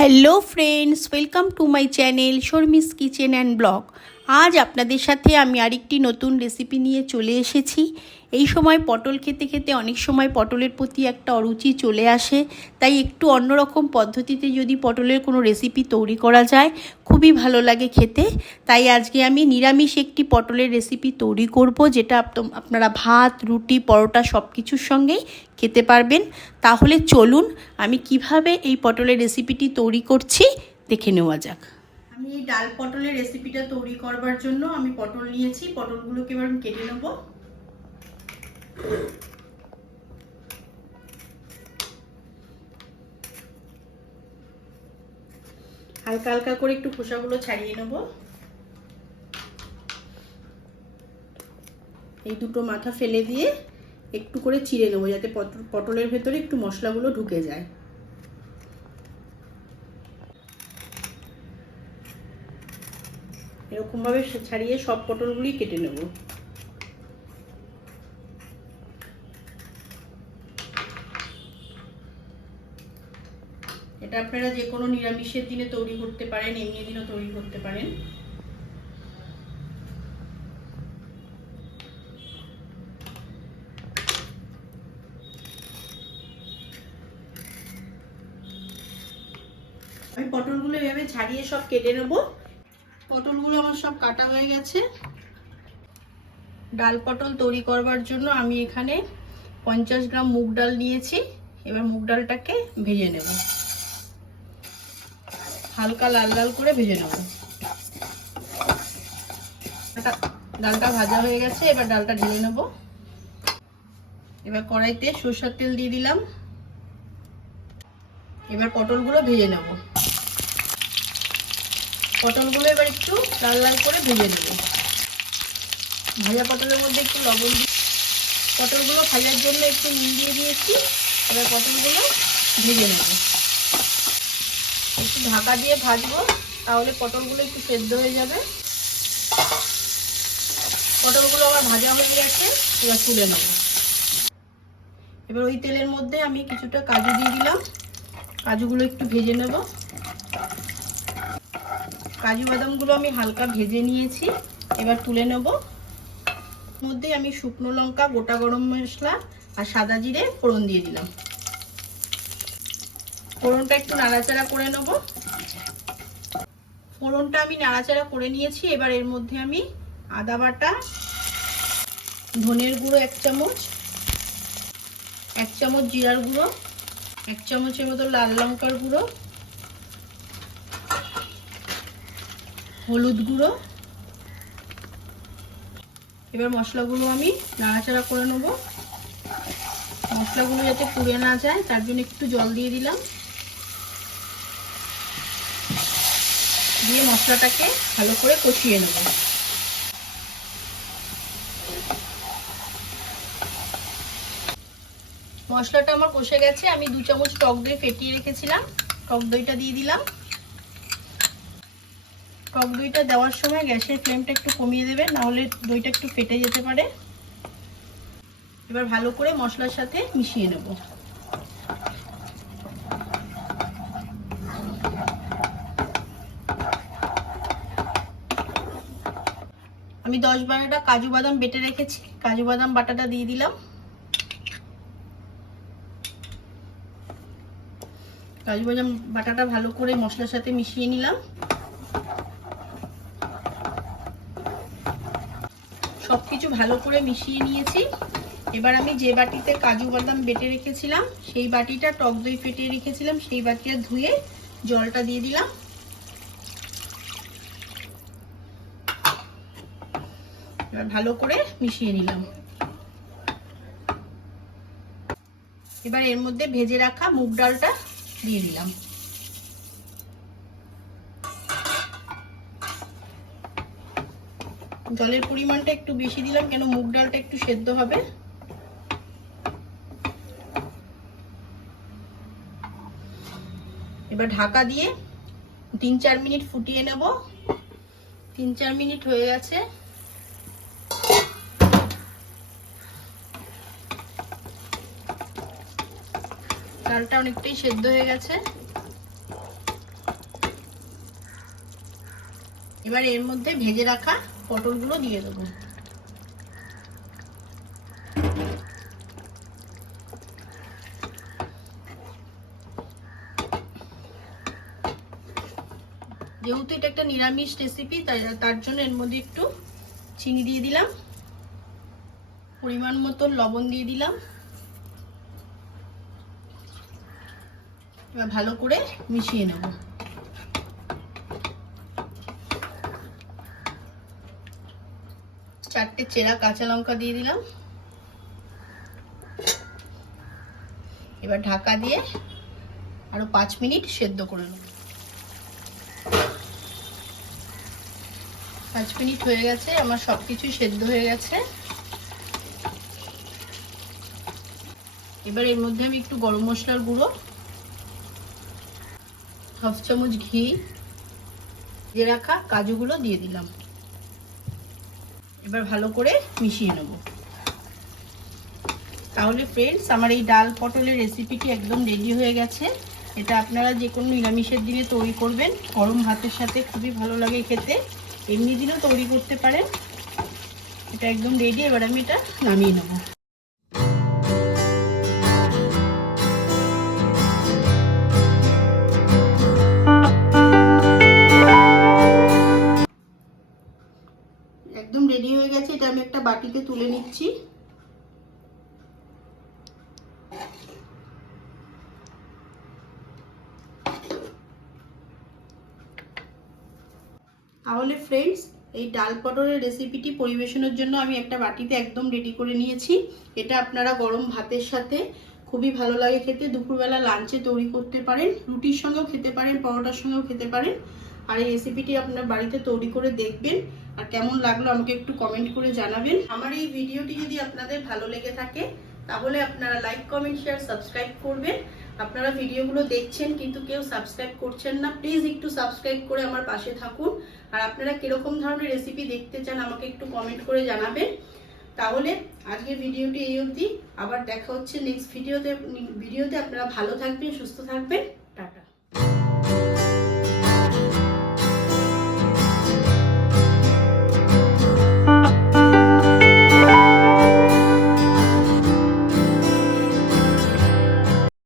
hello friends welcome to my channel Sharmi's kitchen and blog আজ আপনাদের সাথে আমি আরেকটি নতুন রেসিপি নিয়ে চলে এসেছি এই সময় পটল খেতে খেতে অনেক সময় পটলের প্রতি একটা অরুচি চলে আসে তাই একটু অন্যরকম পদ্ধতিতে যদি পটলের কোনো রেসিপি তৈরি করা যায় খুবই ভালো লাগে খেতে তাই আজকে আমি নিরামিষ একটি পটলের রেসিপি তৈরি করব যেটা আপনারা ভাত রুটি পরোটা সব কিছুর সঙ্গেই খেতে পারবেন তাহলে চলুন আমি কিভাবে এই পটলের রেসিপিটি তৈরি করছি দেখে নেওয়া যাক আমি ডাল পটলের রেসিপিটা তৈরি করবার জন্য আমি পটল নিয়েছি পটলগুলোকে এবার আমি কেটে নেব হালকা হালকা করে একটু খোসাগুলো ছাড়িয়ে নেব এই দুটো মাথা ফেলে দিয়ে একটু করে চিড়ে নেবো যাতে পটলের ভেতরে একটু মশলাগুলো ঢুকে যায় এরকমভাবে ছাড়িয়ে সব পটলগুলি কেটে নেব এটা আপনারা যে কোনো নিরামিষের দিনে তৈরি করতে পারেন এমনি দিনও তৈরি করতে পারেন আমি পটলগুলো এভাবে ছাড়িয়ে সব কেটে নেবো পটলগুলো আমার সব কাটা হয়ে গেছে ডাল পটল তৈরি করবার জন্য আমি এখানে পঞ্চাশ গ্রাম মুগ ডাল নিয়েছি এবার মুগ ডালটাকে ভেজে নেব হালকা লাল লাল করে ভেজে নেব ডালটা ভাজা হয়ে গেছে এবার ডালটা ঢেলে নেব এবার কড়াইতে সরষার তেল দিয়ে দিলাম এবার পটলগুলো ভেজে নেব পটলগুলো এবার একটু লাল লাল করে ভেজে নেব ভাজা পটলের মধ্যে একটু লবণ দিয়ে পটলগুলো ভাজার জন্য একটু নুন দিয়ে দিয়েছি এবার পটলগুলো ভেজে নেব একটু ঢাকা দিয়ে ভাজবো তাহলে পটলগুলো একটু সেদ্ধ হয়ে যাবে পটলগুলো আবার ভাজা হয়ে গেছে এবার তুলে নেব এবার ওই তেলের মধ্যে আমি কিছুটা কাজু দিয়ে দিলাম কাজুগুলো একটু ভেজে নেব কাজু বাদামগুলো আমি হালকা ভেজে নিয়েছি এবার তুলে নেব মধ্যে আমি শুকনো লঙ্কা গোটা গরম মশলা আর সাদা জিরে ফোড়ন দিয়ে দিলাম ফোড়নটা একটু নাড়াচাড়া করে নেব ফোড়নটা আমি নাড়াচাড়া করে নিয়েছি এবার এর মধ্যে আমি আদা বাটা ধনের গুঁড়ো এক চামচ এক চামচ জিরার গুঁড়ো এক চামচের মতো লাল লঙ্কার গুঁড়ো হলুদ গুঁড়ো এবার মশলাগুলো আমি নাড়াচাড়া করে নেব মশলাগুলো যাতে পুড়ে না যায় তার জন্য একটু জল দিয়ে দিলাম দিয়ে মশলাটাকে ভালো করে কষিয়ে নেব মশলাটা আমার কষে গেছে আমি দু চামচ টক দই ফেটিয়ে রেখেছিলাম টক দইটা দিয়ে দিলাম সব দইটা দেওয়ার সময় গ্যাসের ফ্লেমটা একটু কমিয়ে দেবেন নাহলে দইটা একটু ফেটে যেতে পারে এবার ভালো করে মশলার সাথে মিশিয়ে নেব আমি দশ বারোটা কাজু বাদাম বেটে রেখেছি কাজু বাদাম বাটাটা দিয়ে দিলাম কাজু বাদাম বাটাটা ভালো করে মশলার সাথে মিশিয়ে নিলাম সব কিছু ভালো করে মিশিয়ে নিয়েছি এবার আমি যে বাটিতে কাজু বাদাম বেটে রেখেছিলাম সেই বাটিটা টক দই ফেটে রেখেছিলাম সেই বাটিটা ধুয়ে জলটা দিয়ে দিলাম এবার ভালো করে মিশিয়ে নিলাম এবার এর মধ্যে ভেজে রাখা মুগ ডালটা দিয়ে দিলাম জলের পরিমাণটা একটু বেশি দিলাম কেন মুগ ডালটা একটু সেদ্ধ হবে এবার ঢাকা দিয়ে তিন চার মিনিট ফুটিয়ে নেব তিন চার মিনিট হয়ে গেছে ডালটা অনেকটাই সেদ্ধ হয়ে গেছে এবার এর মধ্যে ভেজে রাখা পটলগুলো দিয়ে দেবো যেহেতু এটা একটা নিরামিষ রেসিপি তাই তার জন্য এর মধ্যে একটু চিনি দিয়ে দিলাম পরিমাণ মতো লবণ দিয়ে দিলাম এবার ভালো করে মিশিয়ে নেবো চারটে চেরা কাঁচা লঙ্কা দিয়ে দিলাম এবার ঢাকা দিয়ে আরো পাঁচ মিনিট সেদ্ধ করে নেব পাঁচ মিনিট হয়ে গেছে আমার সব কিছুই সেদ্ধ হয়ে গেছে এবার এর মধ্যে আমি একটু গরম মশলার গুঁড়ো হাফ চামচ ঘি দিয়ে রাখা কাজুগুলো দিয়ে দিলাম এবার ভালো করে মিশিয়ে নেব তাহলে ফ্রেন্ডস আমার এই ডাল পটলের রেসিপিটি একদম রেডি হয়ে গেছে এটা আপনারা যে কোনো নিরামিষের দিনে তৈরি করবেন গরম ভাতের সাথে খুবই ভালো লাগে খেতে এমনি দিনেও তৈরি করতে পারেন এটা একদম রেডি এবার আমি এটা নামিয়ে নেবো বাটিতে তুলে নিচ্ছি তাহলে ফ্রেন্ডস এই ডাল পটলের রেসিপিটি পরিবেশনের জন্য আমি একটা বাটিতে একদম রেডি করে নিয়েছি এটা আপনারা গরম ভাতের সাথে খুবই ভালো লাগে খেতে দুপুরবেলা লাঞ্চে তৈরি করতে পারেন রুটির সঙ্গেও খেতে পারেন পরোটার সঙ্গেও খেতে পারেন আর এই রেসিপিটি আপনার বাড়িতে তৈরি করে দেখবেন আর কেমন লাগলো আমাকে একটু কমেন্ট করে জানাবেন আমার এই ভিডিওটি যদি আপনাদের ভালো লেগে থাকে তাহলে আপনারা লাইক কমেন্ট শেয়ার সাবস্ক্রাইব করবেন আপনারা ভিডিওগুলো দেখছেন কিন্তু কেউ সাবস্ক্রাইব করছেন না প্লিজ একটু সাবস্ক্রাইব করে আমার পাশে থাকুন আর আপনারা কীরকম ধরনের রেসিপি দেখতে চান আমাকে একটু কমেন্ট করে জানাবেন তাহলে আজকের ভিডিওটি এই অবধি আবার দেখা হচ্ছে নেক্সট ভিডিওতে ভিডিওতে আপনারা ভালো থাকবেন সুস্থ থাকবেন